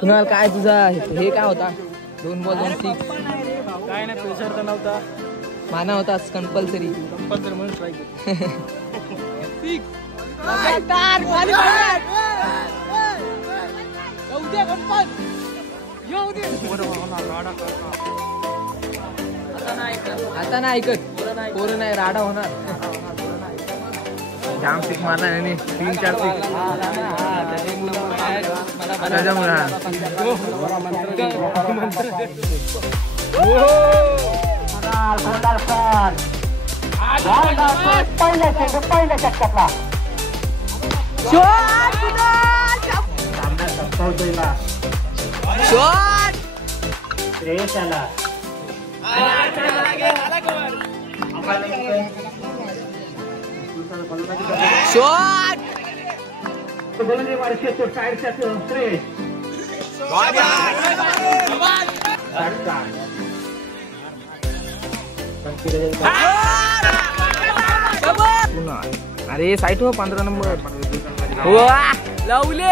कुणाल काय तुझा हे काय होता 2 बॉल 2 सिक्स काय नाही प्रेशर तर नव्हता माना होता कंपल्सरी म्हणून ट्राय आता नाही ऐकत पोरं नाही राडा होणार जाम सिक्स मारला आणि 3-4 सिक्स पहिल्या षटकातला श्रेयस आला शॉट अरे साईट हो 15 नंबर लावले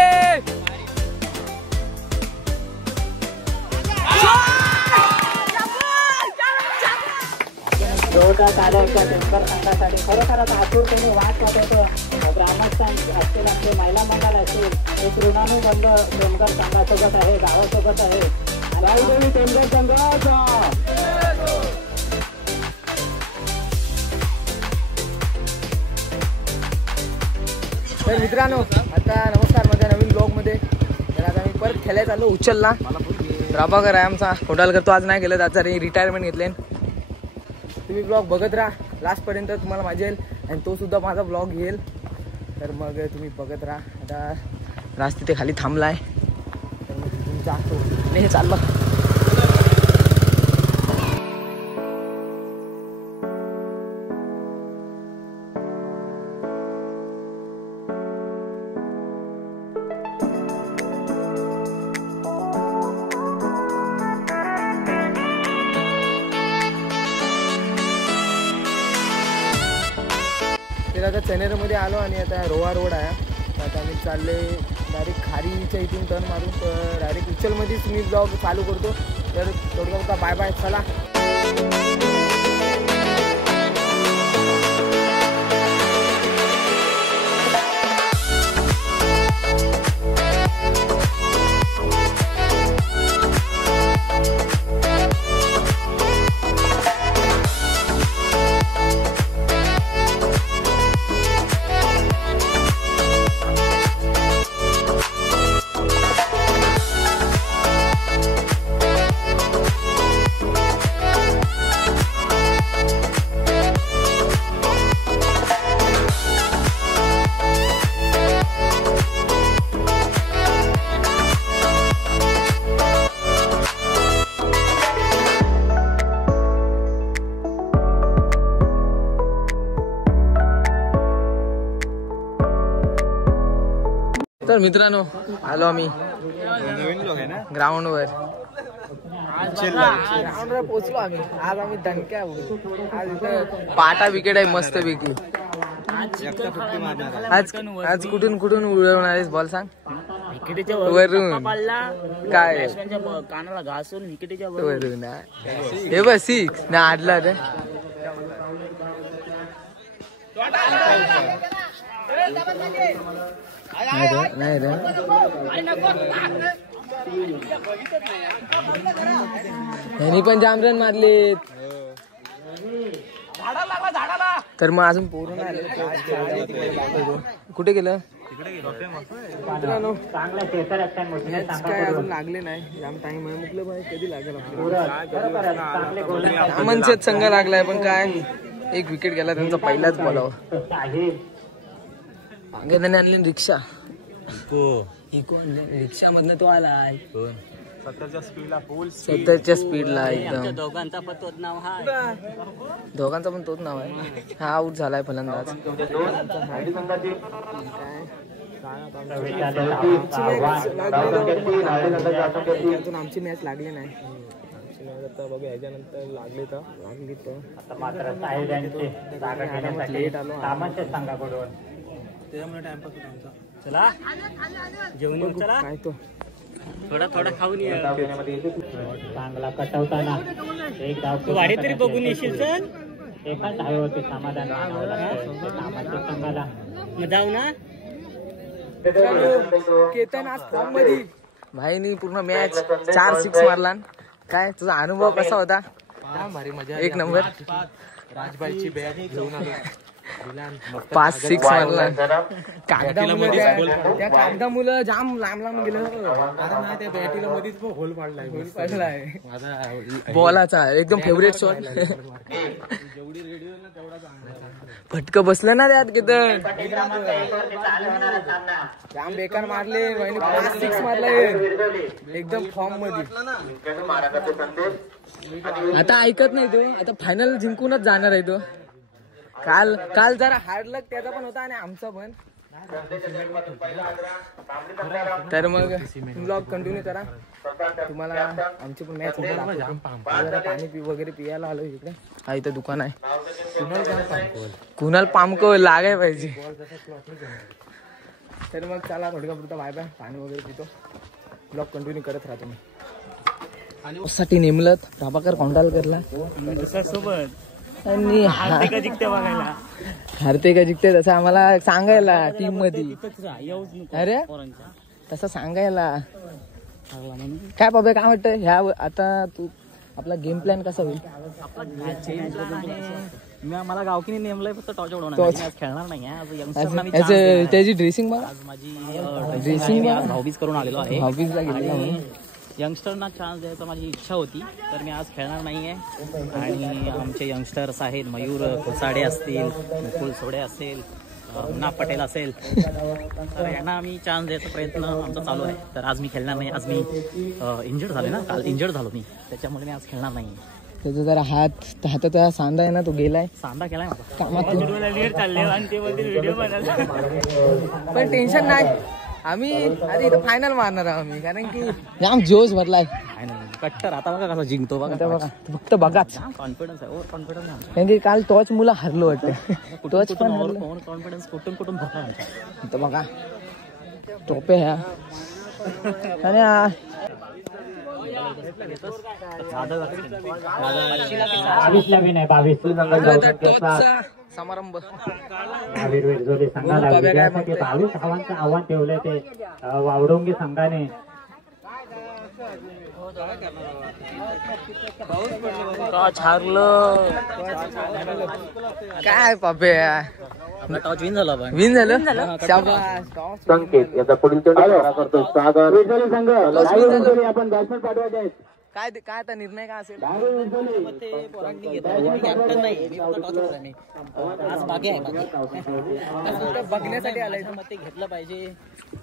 संघासाठी खरोखरच आतुरतेने वाट पाहत होतं ग्रामस्थान असतील आमचे महिला मंडळ असतील एक ऋणानुबंध धनगर संघासोबत आहे गावासोबत आहे तर मित्रांनो आता नमस्कार माझ्या नवीन ब्लॉगमध्ये तर आता मी परत खेळायला चाललो उचलला प्रभाकर आहे आमचा कोडालकर तो आज नाही केलं त्याचा रिटायरमेंट घेतले तुम्ही ब्लॉग बघत राहा लास्टपर्यंत तुम्हाला मजा येईल आणि तो सुद्धा माझा ब्लॉग घेईल तर मग तुम्ही बघत राहा आता राज तिथे खाली थांबला आहे तर मग तिथून जातो आणि हे चाललं आता चेनेरमध्ये आलो आणि आता रोहा रोड आहे आता आम्ही चालले डायरेक्ट खारीच्या इथून टर्न मारून तर डायरेक्ट उचलमध्येच मी ब्लॉग चालू करतो तर थोडं बाय बाय चला तर मित्रांनो आलो आम्ही ग्राउंडवर पोचलो आम्ही आज आम्ही दणक्या आज इथं पाटा विकेट आहे मस्त पैकी आज कुठून कुठून उडवणार आहेस बॉल सांग वरून काय कानाला घासून विकेटीच्या वरून हे बस सिक्स ना आडला रे नाही रे यांनी पण जाम रन मारलेत तर मग अजून पोरं नाही आले कुठे गेलं काय अजून लागले नाही जाम टाइम आहे म्हटलं भाई कधी लागेल आपल्याला संघ लागलाय पण काय एक विकेट गेला त्यांचा पहिलाच बॉलावर त्याने आणली रिक्षा इको रिक्षा मधनं तो आलाय 70च्या स्पीडला एकदम दोघांचा पण तोच नाव आहे हा आउट झालाय फलंदाज आमची मॅच लागली नाही बघा ह्याच्यानंतर लागली तर लेट आलो त्याच्यामुळे टाइमपास होता आमचा चला जेवण चला काय तो थोडा खाऊन ये. चांगला कटवताना एक डाव वाढे तरी बघून येशील तर एका धावेवरती समाधान मानावं लागतं कामाच्या संघाला. जाऊ ना. केतन आज फॉर्म मध्ये भाईनी पूर्ण मॅच 4 6 मारला. काय तुझा अनुभव कसा होता? एक नंबर. राजबाईची बॅट घेऊन आलो. 5 6 मारला. त्या कागदामुळे जाम लांब गेलं. आता नाही त्या बॅटीला मध्येच होल पाडलाय. बॉलाचा एकदम फेवरेट शॉट. फटक बसलं ना त्यात केतन. जाम बेकार मारले. 5 6 मारले एकदम फॉर्म मध्ये. आता ऐकत नाही तो. आता फायनल जिंकूनच जाणार आहे तो. काल जरा हार्ड लक त्याचा पण होता आणि आमचा पण. तर मग ब्लॉग कंटिन्यू करा. तुम्हाला आमची पण मॅच जरा पाणी वगैरे पियाला आलो इकडे. हा इथं दुकान आहे. कुणाल पामको लागाय पाहिजे. तर मग चला थोडक्यापुरता बाय बाय. पाणी वगैरे पितो. ब्लॉग कंटिन्यू करत राहतो मी. आणि साठी नेमलं प्रभाकर कोंडालकरला सोबत आणि हारते का जिंकते बघायला. हारते का जिंकते तसं आम्हाला सांगायला टीम मध्ये. अरे तसं सांगायला काय बाबा काय वाटतं ह्या आता तू आपला गेम प्लॅन कसा होईल? मला गावकीने नेमलंय फक्त टॉच उडवणार. खेळणार नाही. त्याची ड्रेसिंग बघा. आज माझी ड्रेसिंग हॉबीज करून आलेलो आहे. हॉबीजला गेलेला यंगस्टरना चान्स द्यायचा माझी इच्छा होती. तर मी आज खेळणार नाहीये. आणि आमचे यंगस्टर्स आहेत मयूर खोसाडे असतील, मुकुल सोडे असेल, मुन्ना पटेल असेल, तर यांना आम्ही चान्स द्यायचा प्रयत्न आमचा चालू आहे. तर आज मी खेळणार नाही. आज मी इंजर्ड झालो ना. काल इंजर्ड झालो मी. त्याच्यामुळे मी आज खेळणार नाही. त्याचा जरा हाताचा सांदा आहे ना तो गेलाय. सांदा केलाय पण टेन्शन नाही. आम्ही आता इथं फायनल मारणार आहोत आम्ही. कारण की जाम जोश भरलाय. कट्टर आता बघा कसा जिंकतो बघा. फक्त बघाच. कॉन्फिडन्स आहे. ओव्हर कॉन्फिडन्स आहे. कारण की काल टॉच मुलं हरलो वाटतं. टॉच पण ओव्हर कॉन्फिडन्स कुठून भरला इथं बघा. टोपे ह्या आणि 22 समारंभ. 22 संघाला विजयासाठी 22 धावांचं आव्हान ठेवलंय ते वावडोंगी संघाने. काय पापे टॉच विन झाला. विन झालं. संकेत याचा पुढील करतो संघ. आपण बॅट्समन पाठवायचे आहेत. काय आता निर्णय काय असेल? कॅप्टन नाही. आज बागे आहे. बघण्यासाठी आलाय. ते घेतलं पाहिजे.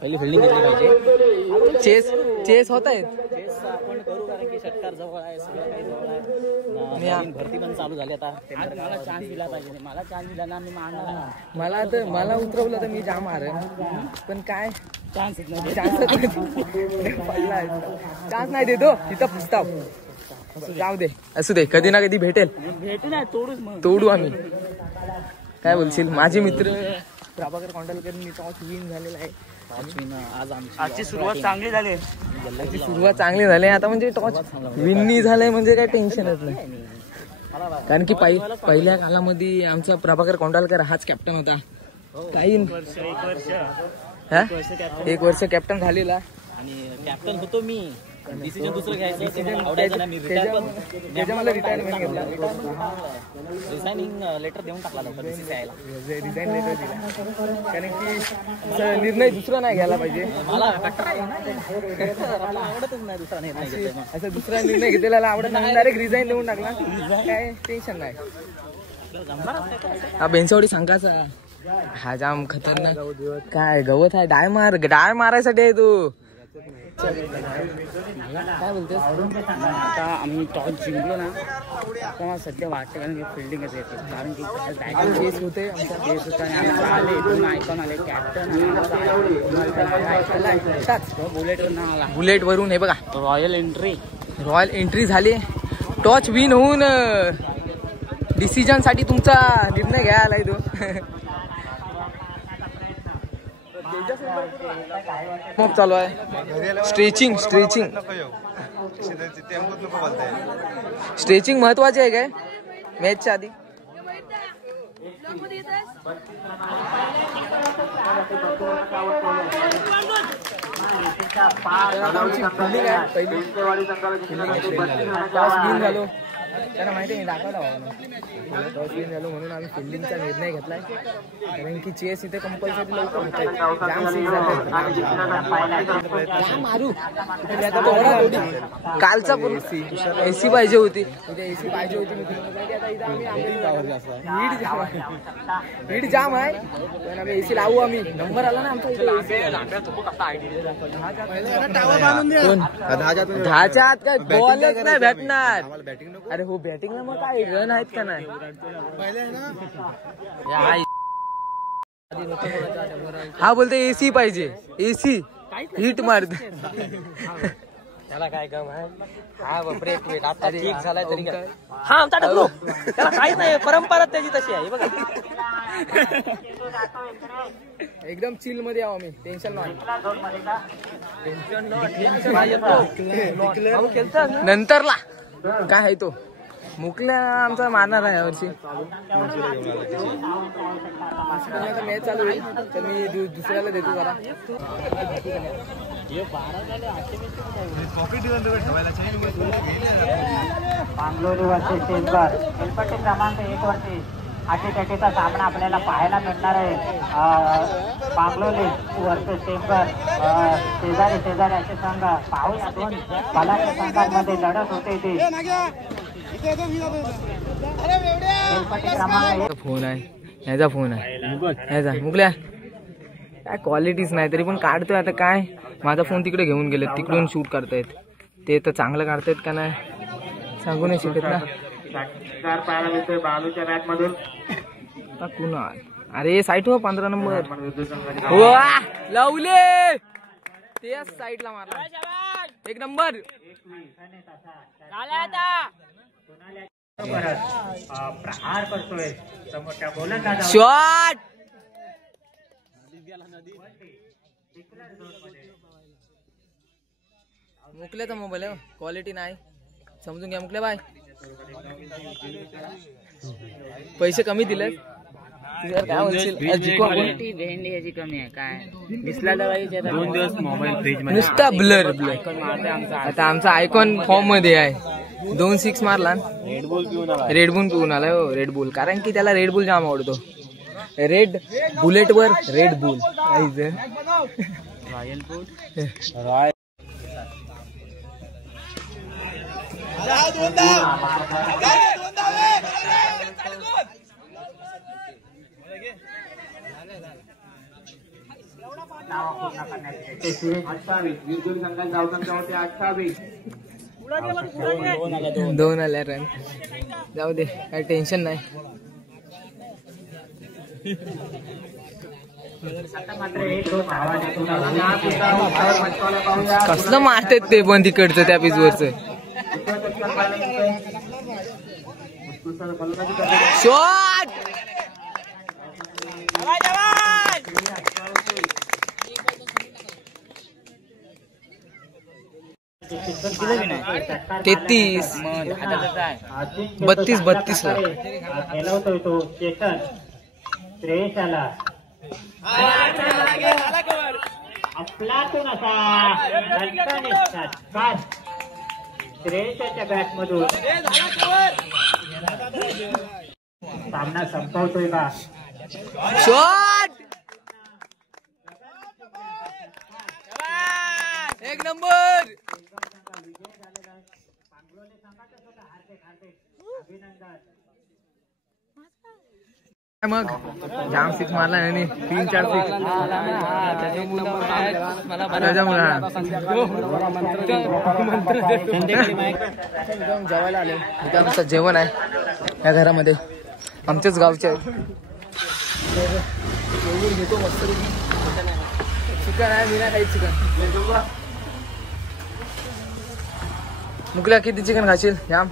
पहिली फिल्डिंग घेतली पाहिजे. चेस होत आहेत. चेस आपण करू कारण की षटकार जवळ आहे. सगळं काही जवळ आहे. भरती पण चालू झाली आता. मला चान्स दिला पाहिजे. मला चान्स दिला ना मी मारणार. मला उतरवलं तर मी जाम मारेन. पण काय चान्स नाही देतो तिथं फसताव. जाऊ दे असू दे. कधी ना कधी भेटू नाही. तोडू आम्ही. काय बोलशील? माझे मित्र प्रभाकर कोंडालकरनी टॉच विन झालेला आहे. आजची सुरुवात चांगली झाली. आता म्हणजे टॉच विन झालंय म्हणजे काही टेन्शनच नाही. कारण की पहिल्या कालामध्ये आमचा प्रभाकर कोंडालकर हाच कॅप्टन होता. काही एक वर्ष कॅप्टन झालेला. आणि कॅप्टन होतो मी. डिसिजन दुसरं घ्यायचं आवडायचं ना. मी रिटायरमेंट घेतला. रिझायनिंग लेटर देऊन टाकला लवकर बीसीसीआयला. रिझाईन लेटर दिला. कारण की निर्णय दुसरा नाही घ्यायला पाहिजे. मला आवडतच नाही दुसरा निर्णय. असं दुसरा निर्णय घेतलेला आवडत नाही. डायरेक्ट रिझाईन देऊन टाकला. काय टेन्शन नाही. हा बेंचवडी संघाचा हा जाम खतरनाक. काय गवत आहे. डाय मारायसाठी आहे तू. काय बोलतेस? आता आम्ही टॉस जिंकलो ना. आता सध्या वाटतं कारण की फिल्डिंगच येते. कारण की केस होते. आले दोन आयकॉन आले. कॅप्टन बुलेटवर नाव आला. बुलेट वरून हे बघा रॉयल एंट्री झाली. टॉच विन होऊन डिसिजन साठी तुमचा निर्णय घ्यायला तो. मग चालू आहे स्ट्रेचिंग महत्वाचे आहे काय मॅचच्या आधी. झालो त्यांना माहिती आहे मी दाखवला झालो म्हणून आम्ही फिल्डिंगचा निर्णय घेतलाय कारण की चेस इथे कंपल्सरी लवकर होत मारू. कालचा पण एसी पाहिजे होती एसी पाहिजे होती हीट जाम आहे पण आम्ही एसी लावू. आम्ही नंबर आला ना आमचा इथे 10च्या आत काय बॉलच नाही भेटणार. अरे हो बॅटिंगला मग काय रन आहेत का नाही. हा बोलते एसी पाहिजे एसी हिट मारते त्याला काय काम आहे. हा बापरे आता ठीक झालाय तरी काय हा आमचा डब्ल्यू त्याला काहीच नाही परंपरा त्याची तशी आहे बघा. एकदम चिल मध्ये आहो आम्ही टेन्शन नाही नंतरला काय आहे तो मुकल्या आमचा मारणार आहे यावर्षी. मॅच चालू होईल तर मी दुसऱ्याला देतो जरा. बांगलोरी वर्सेस टेंबर हेलपट्टी क्रमांक 1 वरती अटीतटीचा सामना आपल्याला पाहायला मिळणार आहे. बांगलोरी वर्सेस टेंबर शेजारी असे संघ पाहूया. दोन बलाच्या संघांमध्ये लढत होते ते. फोन आहे ह्याचा फोन आहे ह्याचा मुकल्या काय क्वालिटीच नाही तरी पण काढतोय. आता काय माझा फोन तिकडे घेऊन गेले तिकडून शूट करतायत ते तर चांगलं काढतायत का नाही सांगू नाही शकत ना. कुणाल अरे साईट हो 15 नंबर लावले ते साईडला मारला 1 नंबर. प्रहार करतोय समोरच्या गोलंदाजावर शॉट. मुकल्याचा मोबाईल आहे क्वालिटी नाही समजून घ्या मुकल्या बाय. पैसे कमी दिले काय म्हणशील भेंडी कमी आहे काय दिसला 2 दिवस मोबाईल फ्रीज मध्ये नुसता ब्लर आता आमचा आयकॉन फॉर्म मध्ये आहे 2 6 मारला रेड बुल पिऊन आलाय हो रेड बुल कारण की त्याला रेड बुल जाम आवडतो. रेड बुलेट वर रेड बुल रॉयल बुल दोन आल्या रन जाऊ दे काही टेन्शन नाही. कसलं मारतात ते पण तिकडचं त्या पिचवरचं शॉट. तेहतीस 32 ला खेळवतोय तो चेतन श्रेयस आला अफलातून असा श्रेयसच्या बॅट मधून सामना संपवतोय का. Shot 1 number. मग जाम 6 मारला आणि 3-4 6 जेवायला आले आमचं जेवण आहे या घरामध्ये आमच्याच गावचे आहे. घेतो मस्त चिकन आहे मी नाही खाईत चिकन. मुकल्या किती चिकन खाशील जाम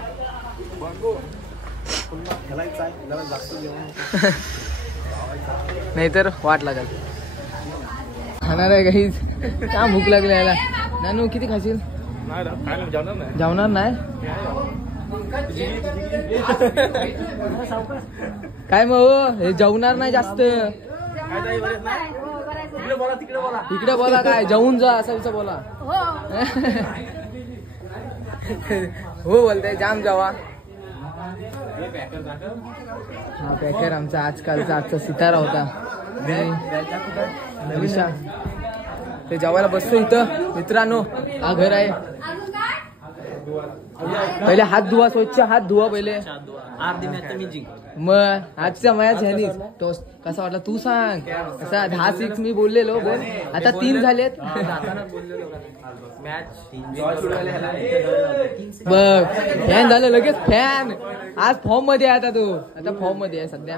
नाहीतर वाट लागल. खाणार आहे काहीच का भूक लागली याला. नानू किती खाशील? जेवणार नाही काय मग हे जेवणार नाही जास्त. इकडे बोला काय जेवून जा असं बोला. हो बोलताय जाम जावा. हा पॅकर आमचा आजचा सितारा होता निशा. ते जेवायला बसतो इथं मित्रांनो. हा घर आहे. पहिले हात धुवा स्वच्छ हात धुवा पहिले. अर्धी मॅच मी जिंक. मग आजच्या मॅच ह्यानीच तो कसा वाटला तू सांग. कसा 10-6 मी बोललेलो बोल आता 3 झालेत. बघ फॅन झालं लगेच फॅन. आज फॉर्म मध्ये आहे आता तू. आता फॉर्म मध्ये आहे सध्या.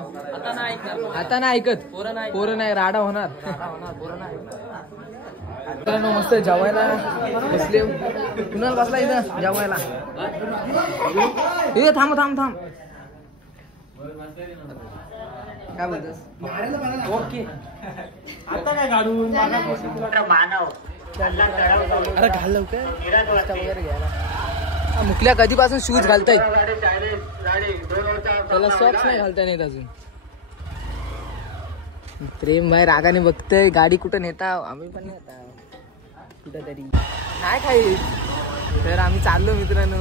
आता नाही ऐकत पोरं नाही राडा होणार. मस्त जेवायला बसले. कुणाला बसला इथं जेवायला. हे थांब थांब थांब काय बोलतोस? ओके आता काय काढून मानव अरे घाल लवकर वगैरे घ्यायला. मुकल्या कधीपासून शूज घालताय त्याला सॉक्स नाही घालता येत अजून. प्रेम भाई रागाने बघतय गाडी कुठं नेता. आम्ही पण नेता कुठं तरी नाही काही. तर आम्ही चाललो मित्रांनो.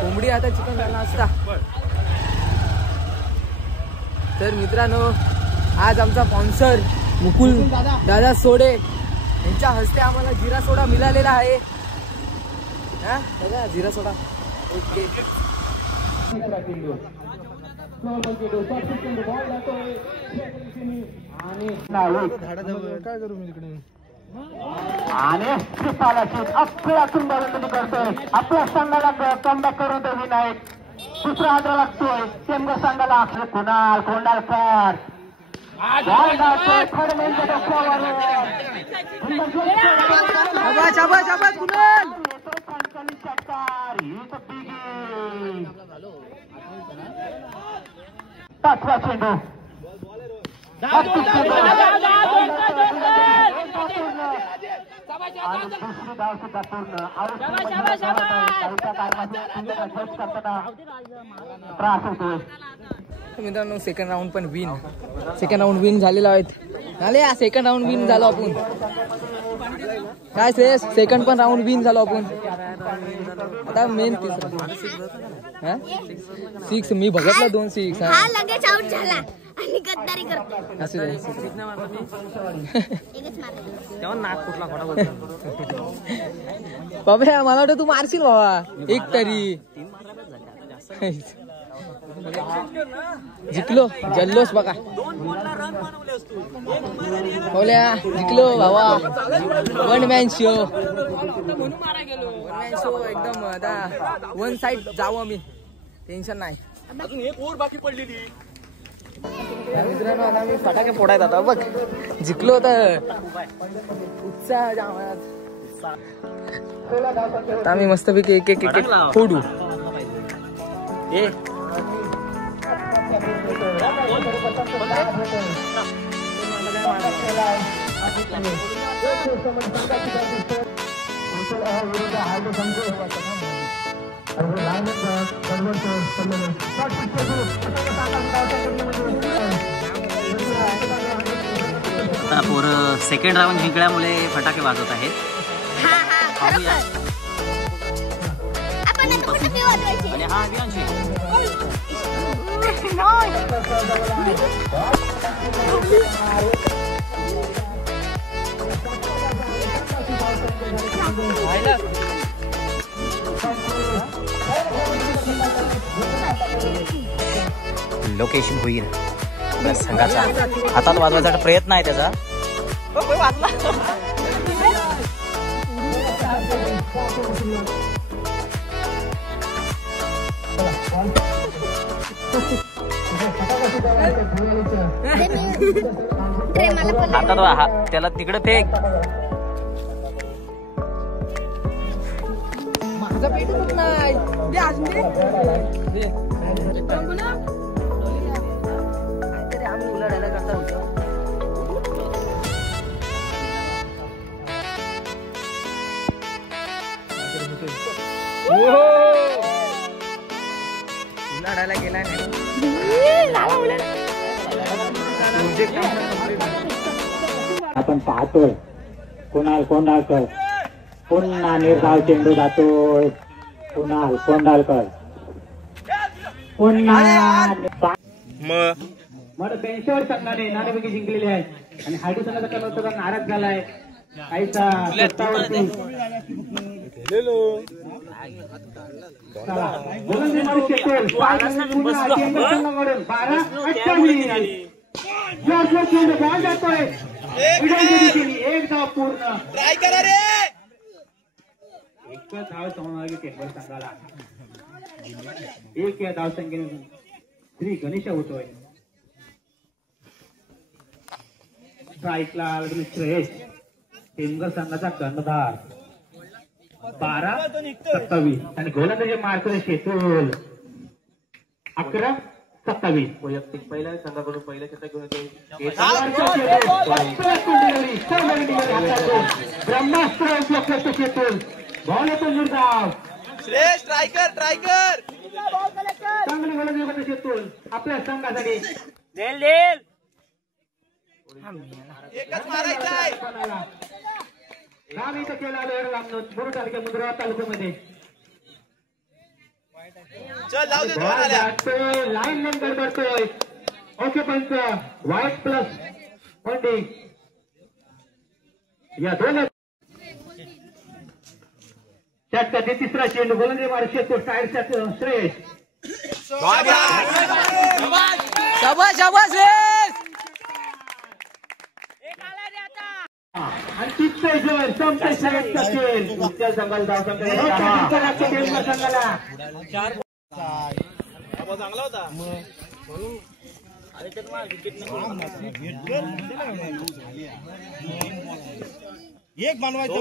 कोंबडी आता चिकन झाला असता. तर मित्रांनो आज आमचा स्पॉन्सर मुकुल दादा सोडे यांच्या हस्ते आम्हाला जिरा सोडा मिळालेला आहे. हा बघा जिरा सोडा. ओके काय करू मी तिकडे. आणि आपल्यातून बरोबर करतोय. आपल्या संघाला कमबॅक करून तो विनायक. दुसरा हात लागतोय सेमगा संघाला. कुणाल कोंडाळकर पाचवा चेंडू. दुसरी धाव सुद्धा पूर्ण. त्रास होतोय मित्रांनो. सेकंड राऊंड पण विन झालेला आहेत. झाले सेकंड राऊंड विन झालो आपण. काय श्रेयस सेकंड पण राऊंड विन झालो आपण. आता मेन 6 मी बघितलं 2 6. हा लगेच आउट झाला आणि गद्दारी करतो. असू दे. बाबा मला वाटतं तू मारशील बाबा एक तरी. जिंकलो जल्लोष बघा. बोल्या जिंकलो भावा. वन मॅन शो एकदम. आता 1 साइड जाऊ आम्ही. टेन्शन नाही. अजून एक ओव्हर बाकी पडलेली. मित्रांनो आता आम्ही फटाके फोडायचा आता बघ. जिंकलो तर उत्साह जाम. आता आम्ही मस्तपैकी एक एक एक फोडू. पोरं सेकंड राऊंड जिंकल्यामुळे फटाके वाजवत आहेत. आणि हा अभियानशी लोकेश भोईर संघाचा हातात वाजवायचा प्रयत्न आहे त्याचा. हातात त्याला तिकडे फेक. माझा पेटच नाही. आम्ही उलाढायला करता होतो. लढायला गेला नाही. आपण पाहतोय कुणाल कोंडाळकर पुन्हा निर्धाव चेंडू जातोय. कुणाल कोंडाळकर पुन्हा बेंचवर संघाने नाणेफेकी जिंकलेली आहे आणि हायडू संघाचा कर्णधार नाराज झालाय. काहीसा एकदा पूर्ण ट्राय करा रे. एक धाव समावेश टेंबर संघाला एक या धाव संख्येने श्री गणेश होतोय. स्ट्राईकला श्रेयस टेंबर संघाचा कर्णधार 12-27 आणि गोलंदाजी मार्कले शेतूल 11-27. वैयक्तिक पहिल्या संघाकडून पहिल्या षटक घेऊन ब्रह्मास्त्र उपलब्ध करतो शेतूल. बॉल येतो निर्धाव. स्ट्रायकर चांगली गोलंदाजी करतो शेतूल आपल्या संघासाठी. एकच मारायचं आहे. काम इथं केलं आलं लांबून बोरू तालुक्या मुद्रा तालुक्यामध्ये. लाईन नंबर करतोय. ओके पंच व्हाईट प्लस फंडिंग या दोन षटकाचे तिसरा चेंडू गोलंदाजी मारू शकतो साईडचा श्रेयस. आणि तिथं जर संपते श्रेयसचा खेळ उच्च संघाला धाव संघाला चांगला होता. एक बनवायचं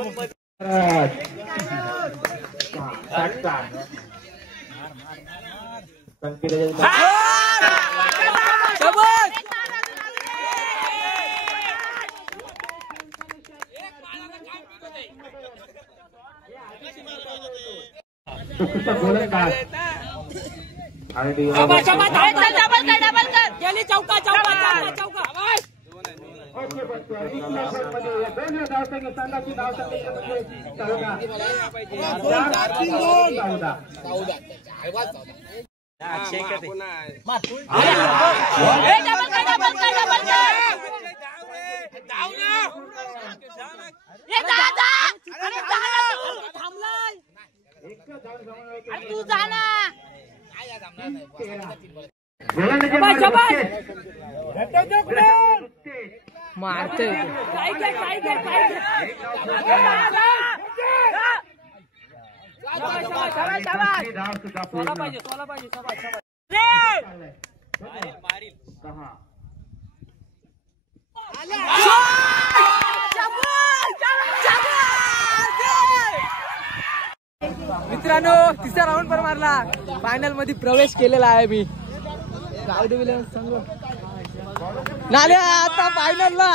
गोलंदाज तू जाना मारते मित्रांनो तिसरा राऊंड पण मारला. फायनल मध्ये प्रवेश केलेला आहे मी. संघ नाल्या आता फायनलला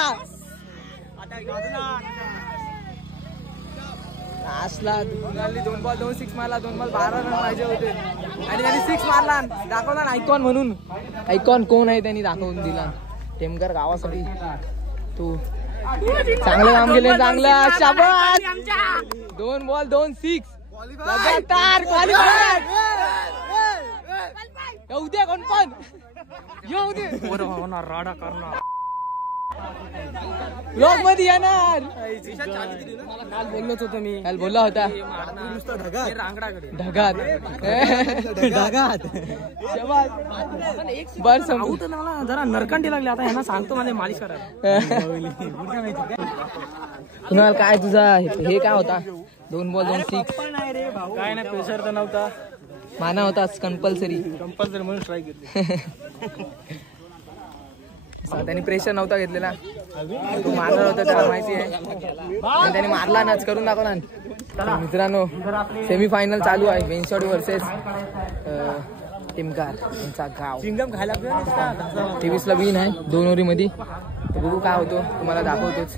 लास्टला 2 बॉल 2 6 मारला. 2 बॉल 12 रन पाहिजे होते आणि त्यांनी 6 मारला. दाखवला आयकॉन म्हणून. आयकॉन कोण आहे त्यांनी दाखवून दिला. टेमकर गावासाठी तू चांगलं काम केलं. चांगला शाबास. 2 बॉल 2 6 लगातार क्वालिफाय. येऊ दे कोण पण येऊ दे. होणार राडा करणार ब्लॉग मध्ये येणार. काल बोललोच होतो मी. काल बोलला होता ढगात बर समजू जरा नरकंडी लागली. आता यांना सांगतो मला मालिश करायला. कुणाल काय तुझा हे काय होता. 2 बॉल 2 6 काय नाही प्रेशर तर नव्हता. माना होता कंपल्सरी म्हणून स्ट्राईक घेतली. त्यांनी प्रेशर नव्हता घेतलेला. तो मारणार होता त्याला माहिती आहे. त्याने मारला नाच करून दाखवला. मित्रांनो सेमीफायनल चालू आहे. बेंचॉडी वर्सेस टिमकार यांचा गाव. चिंगम खायला 23ला विन आहे 2 ओव्हरीमध्ये. बघू काय होतो तुम्हाला दाखवतोच.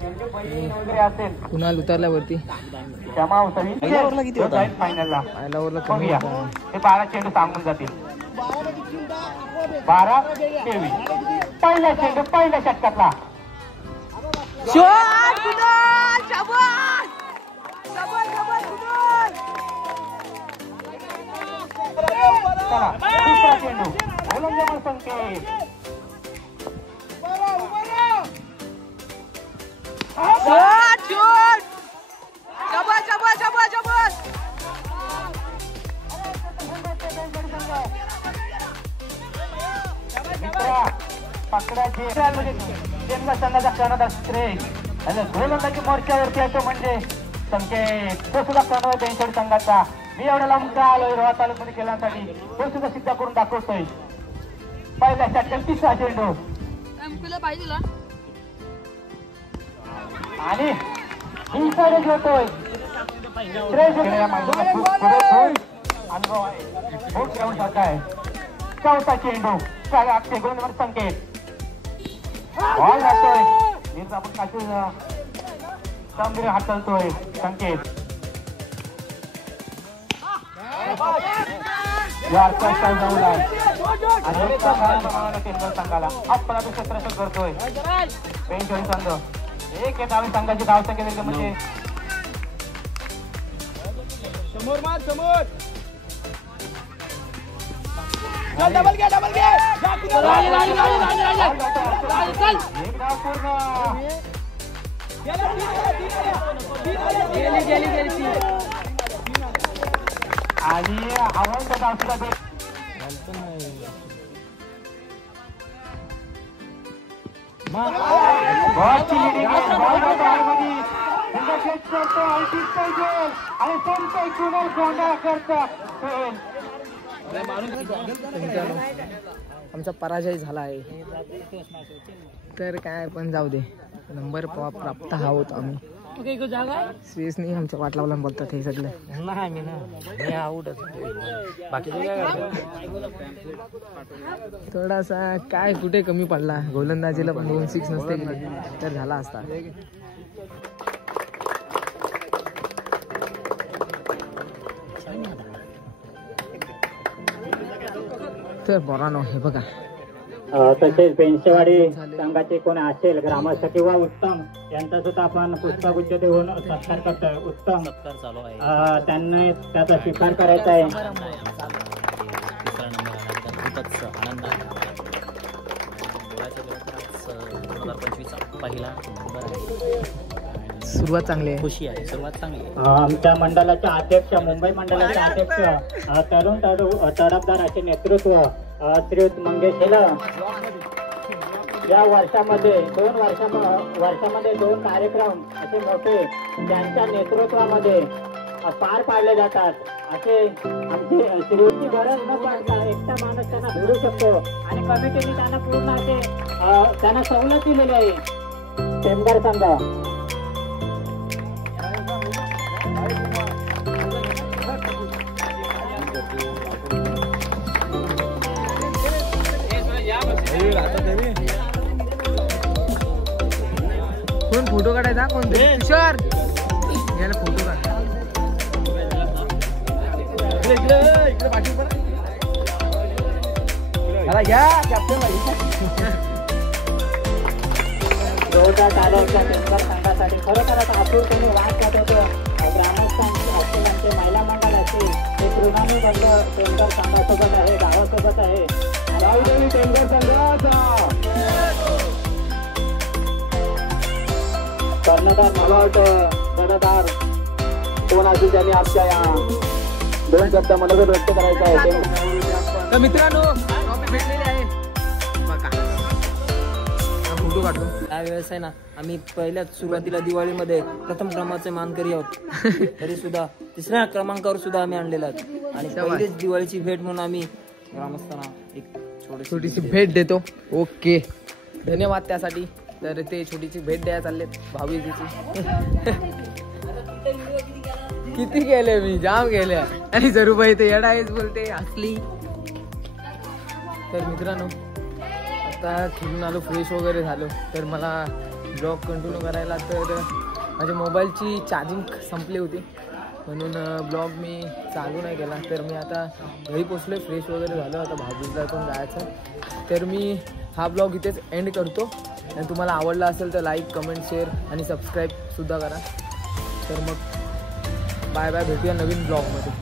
त्यांची बहीण वगैरे असेल कुणाल उतरल्यावरती क्षमा फायनलला पाहिल्यावरला बघूया हे 12 चेंडू सांगून जातील 12-23 पहिला चेंडू पहिल्या षटकातला चला दुसरा चेंडू गोलंदाज संकेत पकडाचे संघाचा कर्णधार श्रेय आणि गोलंदाजी मोर्चावरती येतो म्हणजे संकेत तो सुद्धा कर्णधार बेंचर संघाचा मी एवढा लांब का आलोय रोहा तालुक्यामध्ये खेळण्यासाठी तो सुद्धा सिद्ध करून दाखवतोय पहिल्या षटकात तिसरा चेंडू आणि इन्साइड घेतोय अनुभव आहे खूप ग्राउंड सारखा आहे चौथा चेंडू काय गोलंदाज संकेत बॉल जातोय निर्धापूर काशी समीर हातलतोय संकेत संघाला आजपर्यंत क्षेत्र करतोय बेंचोळी संघ एक येत संघाची धावसंख्या म्हणजे समोर मार समोर डबल घे आणि आव्हान धावसुद्धा आमचा पराजय झाला आहे तर काय पण जाऊ दे नंबर प्राप्त आहोत आम्ही स्पेसनी आमच्या वाट लावला बोलतात हे सगळं थोडासा काय कुठे कमी पडला गोलंदाजीला पण 2-6 नसते गेले तर झाला असता तर बोरानो हे बघा तसेच बेंचवाडी संघाचे कोण असेल ग्रामस्थ किंवा उत्तम यांचा सुद्धा आपण पुष्पगुच्छ देऊन सत्कार करतोय उत्तम सत्कार चालू आहे त्यांनी त्याचा स्वीकार करायचा आहे तिसरा नंबर खूपच आनंद आहे 2025 पहिला नंबर आहे सुरुवात चांगली आहे खुशी आहे सुरुवात चांगली आहे आमच्या मंडळाचे अध्यक्ष मुंबई मंडळाचे अध्यक्ष तरुण तडफदार असे नेतृत्व श्रीयुत मंगेश हेला या वर्षामध्ये 2 कार्यक्रम असे मोठे त्यांच्या नेतृत्वामध्ये पार पाडले जातात असे आमचे श्रीयुतची गरज न पडता एकटा माणूस त्यांना भेटू शकतो आणि कमिटीने त्यांना पूर्ण असे त्यांना सवलत दिलेली आहे टेंबर संघ कोण फोटो काढायचा कोण तुषार याला फोटो काढ संघासाठी खरोखरच आतुरतेने वाट जात होतो ग्रामस्थांचे महिला मंडळ असतील ते तृणामी बंद टेंडर संघासोबत आहे गावासोबत आहे टेंडर संघाचा कर्णधार मला वाटतं कर्णधार कोण असेल त्यांनी आमच्या या 2 शब्द मनोगत व्यक्त करायचा आहे तर मित्रांनो ट्रॉफी भेटलेली आहे बघा फोटो काढतो त्यावेळेस आहे ना आम्ही पहिल्याच सुरुवातीला दिवाळीमध्ये प्रथम क्रमांकाचे मानकरी आहोत तरी सुद्धा 3ऱ्या क्रमांकावर सुद्धा आम्ही आणलेला आहोत आणि पहिलीच दिवाळीची भेट म्हणून आम्ही ग्रामस्थांना एक छोटीशी भेट देतो ओके धन्यवाद त्यासाठी तर ते छोटीशी भेट द्यायला चाललेत भाऊबीजेची किती गेले मी जाम गेले आणि जरूबाई ते येडायच बोलते असली तर मित्रांनो आता खेळून आलो फ्रेश वगैरे झालो तर मला ब्लॉग कंटिन्यू करायला, तर माझ्या मोबाईलची चार्जिंग संपली होती म्हणून ब्लॉग मी चालू नाही केला. तर मी आता घरी पोचलो, फ्रेश वगैरे झालो, आता भाजीला पण जायचं. तर मी हा ब्लॉग इथेच एंड करतो. आणि तुम्हाला आवडला असेल तर लाईक, कमेंट, शेअर आणि सबस्क्राईबसुद्धा करा. तर मग बाय बाय, भेटूया नवीन ब्लॉगमध्ये.